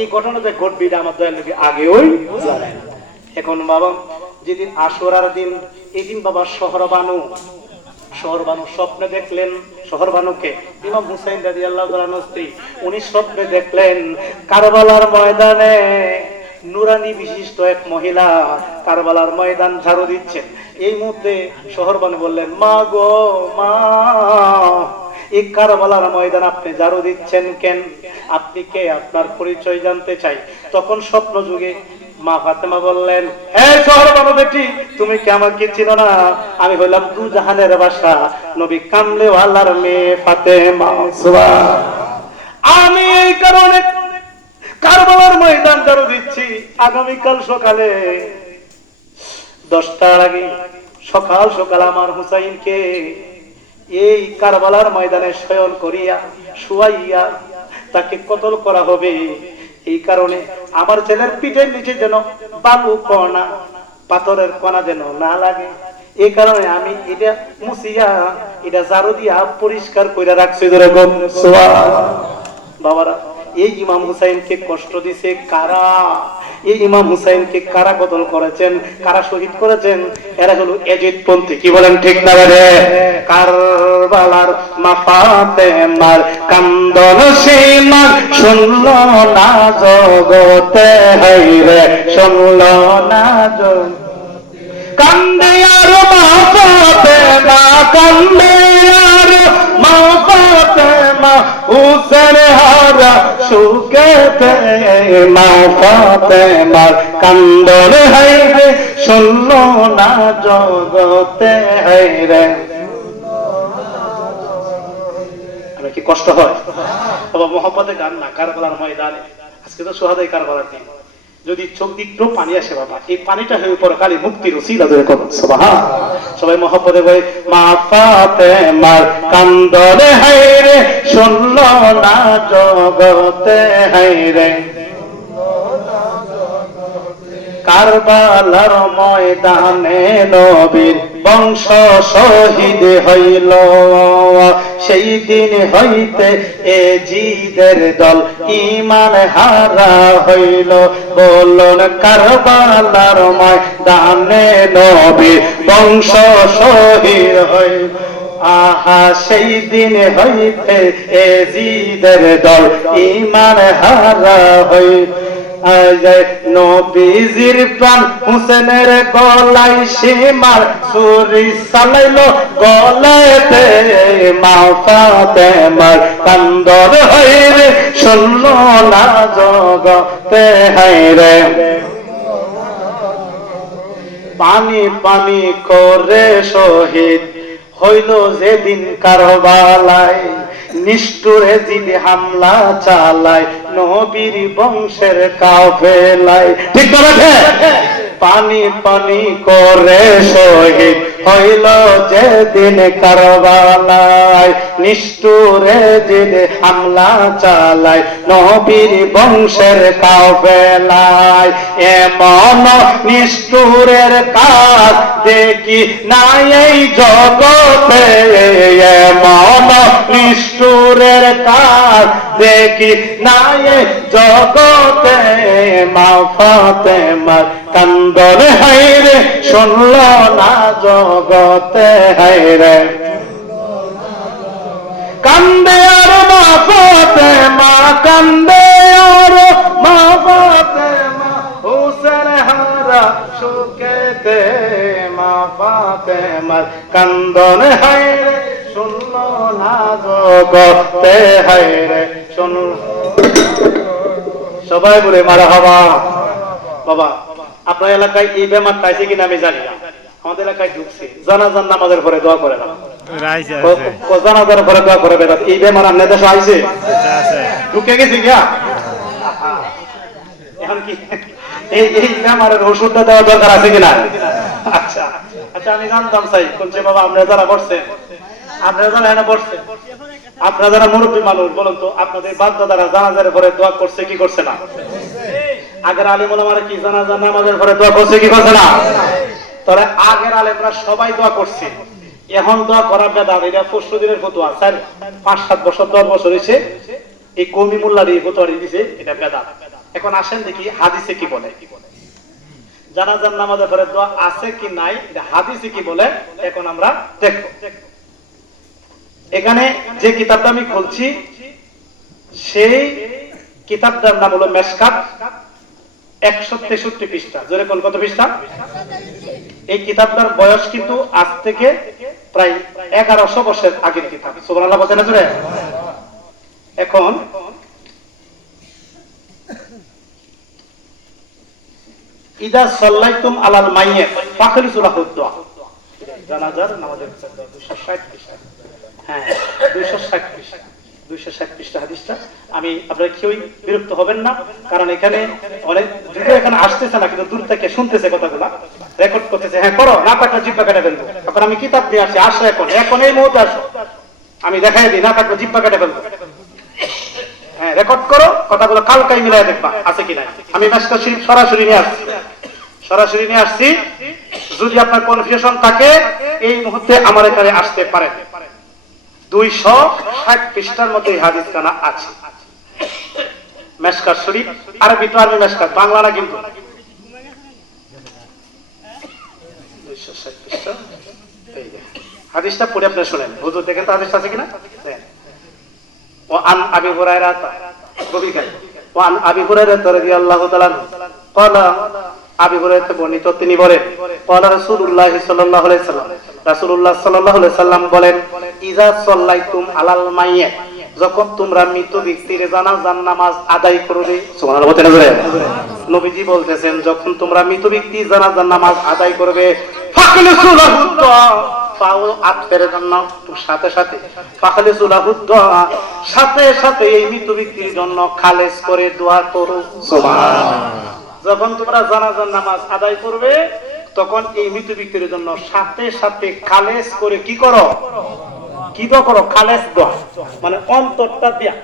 এই ঘটনাটা ঘটবে আমার দয়াল নবী আগেই জানেন। এখন বাবা যেদিন আশুরার দিন, এই দিন বাবা শহরবানু স্বপ্নে দেখলেন। শহরবানুকে ইমাম হুসাইন রাদিয়াল্লাহু তাআলার স্ত্রী, উনি স্বপ্নে দেখলেন কারবালার ময়দানে নুরানি বিশিষ্ট এক মহিলা কারবালার ময়দান ঝাড়ু দিচ্ছেন। এই মুহূর্তে শহরবানু বললেন, মা গো মা, এই কারবালার ময়দান আপনি ঝাড়ু দিচ্ছেন কেন? আপনি কে? আপনার পরিচয় জানতে চাই। তখন স্বপ্ন যুগে মা ফাতেমা বললেন, হে শহরবানু বেটি, তুমি কি আমাকে চিনো না? আমি হইলাম দু জাহানের বাদশা নবী কামলেওয়ালার মেয়ে ফাতেমা। আমি এই কারণে কারবালার ময়দান ঝাড়ু দিচ্ছি। আগামীকাল সকালে 10টার আগে সকাল সকাল আমার হুসাইনকে এই কারবালার ময়দানে শয়ন করিয়া শুয়াইয়া তাকে কতল করা হবে। এই কারণে আমার ছেলের পিঠের নিচে যেন বালু কণা, পাথরের কণা যেন না লাগে, এই কারণে আমি এটা মুছিয়া এটা ঝাড়ু দিয়া পরিষ্কার করে রাখছি। বাবারা, এই ইমাম হুসাইনকে কষ্ট দিছে কারা? এই ইমাম হুসাইনকে কারা কতল করেছেন, কারা শহীদ করেছেন? এরা হলো এজিদপন্থী। কি বলেন ঠিক না রে? কারবালার মা ফাতেমার কান্দন সীমা শুনল না জগতে, হায়রে শুনল না জগতে। কান্দে আর মা ফাতেমা, কান্দে আর মা ফাতেমা, হুসেন হারা সুখেতে মা ফাতেমার কান্দন হায়রে শুনল না জগতে, হায়রে। কি কষ্ট হয় বাবা, মোহাম্মদের গান না। কারবালার ময়দানে আজকে তো সোহাদাই কারবালার দিন, যদি চোখ দিকটো পানি আসে বাবা, এই পানিটা হয়ে পরকালে মুক্তির ওসিলা ধরে করুন। সবাই মহব্বতে বলে, মা ফাতেমার কান্দনে হায়রে শুনল না জগতে, হায়রে। কারবালার ময়দানে নবীর বংশ শহীদ হইল, সেই দিন হইতে এজিদের দল ঈমান হারা হইল। বলুন কারবালার ময়দানে নবীর বংশ শহীদ হইল, আহা সেই দিন হইতে এজিদের দল ঈমান হারা হইল। নবীজির প্রাণ হুসেনের গলায় সীমার ছুরি চালাইলো গলাতে, মা ফাতেমার কান্দন হায়রে শুনল না জগতে, হায়রে। পানি পানি করে শহীদ হইল যেদিন কারবালায়, নিষ্ঠুরে জিদে হামলা চালায় নবীর বংশের কাফেলায়। ঠিক বলেছে? পানি পানি করে শহীদ হইল যেদিন কারবালায়, নিষ্ঠুরে জিদে হামলা চালায় নবীর বংশের কাফেলায়। এমন নিষ্ঠুরের কাজ দেখি নাই এই জগতে, এমন নিষ্ঠুরের কাজ দেখি নাই এই জগতে, মা ফাতেমার কান্দন হায়রে শুনল না জগতে, হায়রে। কান্দে আর মা ফাতেমা, কান্দে আর মা ফাতেমা, হুসেন হারা সুখেতে মা ফাতেমার কান্দন হায়রে শুনল না জগতে, হায়রে শুনল। সবাই বলে মারহাবা। বাবা, আপনার এলাকায় এই বেমারটা আছে কিনা আমি জানি না, আমাদের এলাকায় ঢুকছে। জানাজার নামাজের পরে দোয়া করে না, জানাজার পরে দোয়া করে বেড়া। এই বেমার আপনার দেশে আইছে, ঢুকে গেছে গিয়া। এখন কি এই বেমারের ওষুধটা দেওয়া দরকার আছে কিনা? আচ্ছা আচ্ছা, আমি জানতাম চাই বলছে বাবা, আপনারা যারা পড়ছেন, আপনারা যারা এনে পড়ছেন, আপনারা যারা মুরব্বী মানুষ, বলুন তো আপনাদের বাপ দাদারা জানাজার পরে দোয়া করছে কি করছে না? আগের আলিম ওলামারা কি জানাজার নামাজের পরে দোয়া করছে কি করছে না? তবে আগের আলেমরা সবাই দোয়া করছে। এখন দোয়া করার বেদাত, এটা 5 দিনের ফতোয়া। 4, 5, 7 বছর 10 বছর হয়েছে এই কওমি মোল্লা দিয়ে ফতোয়া দিয়েছে এটা বেদাত। এখন আসেন দেখি হাদিসে কি বলে। জানাজার নামাজের পরে দোয়া আছে কি নাই এটা হাদিসে কি বলে এখন আমরা দেখব। এখানে যে কিতাবটা আমি খুলছি সেই কিতাবটার নাম হলো মেশকাত, 163 পৃষ্ঠা। জোরে কোন কত পৃষ্ঠা? এই কিতাবটার বয়স কিন্তু আজ থেকে প্রায় 1100 বছর আগের কিতাব। সুবহানাল্লাহ বলেন না জোরে? এখন ইদা সাল্লাইতুম আলাল মাইয়্যিত ফাখরিজু লাহু দুআ, জানাজার নামাজের 260 পৃষ্ঠা। হ্যাঁ 260 পৃষ্ঠা, 260 পৃষ্ঠা হাদিসটা। আমি আপনারা কেউই বিরক্ত হবেন না, কারণ এখানে অনেক যদিও এখানে আসতেছে না কিন্তু দূর থেকে শুনতেছে কথাগুলা, রেকর্ড করতেছে। হ্যাঁ করো, না থাকলে জিব্বা কেটে ফেলবো। এখন আমি কিতাব দিয়ে আসি, আসো এখন এই মুহূর্তে আসো, আমি দেখাই দিই, না থাকলে জিব্বা কেটে ফেলবো। হ্যাঁ রেকর্ড করো, কথাগুলো কালকাই মিলাই দেখবা আছে কিনা। আমি মেশকাত শরীফ সরাসরি নিয়ে আসছি। যদি আপনার কনফিউশন থাকে এই মুহূর্তে আমার এখানে আসতে পারেন। 260 পৃষ্ঠার মধ্যে এই হাদিস খানা আছে। মেশকাত শরীফ, আরবি তো আরবি মেশকাত, বাংলা না কিন্তু। 260 পৃষ্ঠা এই যে হাদিসটা পড়ে আপনি শুনেন, হুজুর দেখেন তো হাদিস আছে কিনা। وعن أبي هريرة وعن أبي هريرة رضي الله تعالى عنه قال আবি হুরায়রা বর্ণিত তিনি বলেন قال رسول الله صلى الله عليه وسلم রাসূলুল্লাহ সাল্লাল্লাহু আলাইহি সাল্লাম বলেন ইজা সাল্লাইতুম আলাল মাইয়্যিত, যখন তোমরা মৃত ব্যক্তির জানাজার নামাজ আদায় করবে। সুবহানাল্লাহ বলতে নজরে নবীজি বলতেছেন যখন তোমরা মৃত ব্যক্তির জানাজার নামাজ আদায় করবে ফাখলিসু লাহু দুআ, পাও আত্মের জন্য সাথে সাথে ফাখলিসু লাহু দুআ, সাথে সাথে এই মৃত ব্যক্তির জন্য খালেস করে দোয়া করো। সুবহানাল্লাহ। যখন তোমরা জানাজার নামাজ আদায় করবে তখন এই মৃত ব্যক্তির জন্য সাথে সাথে খালেস করে কি করো, কি দোয়া করো? খালেস দোয়া মানে অন্তরটা দিয়া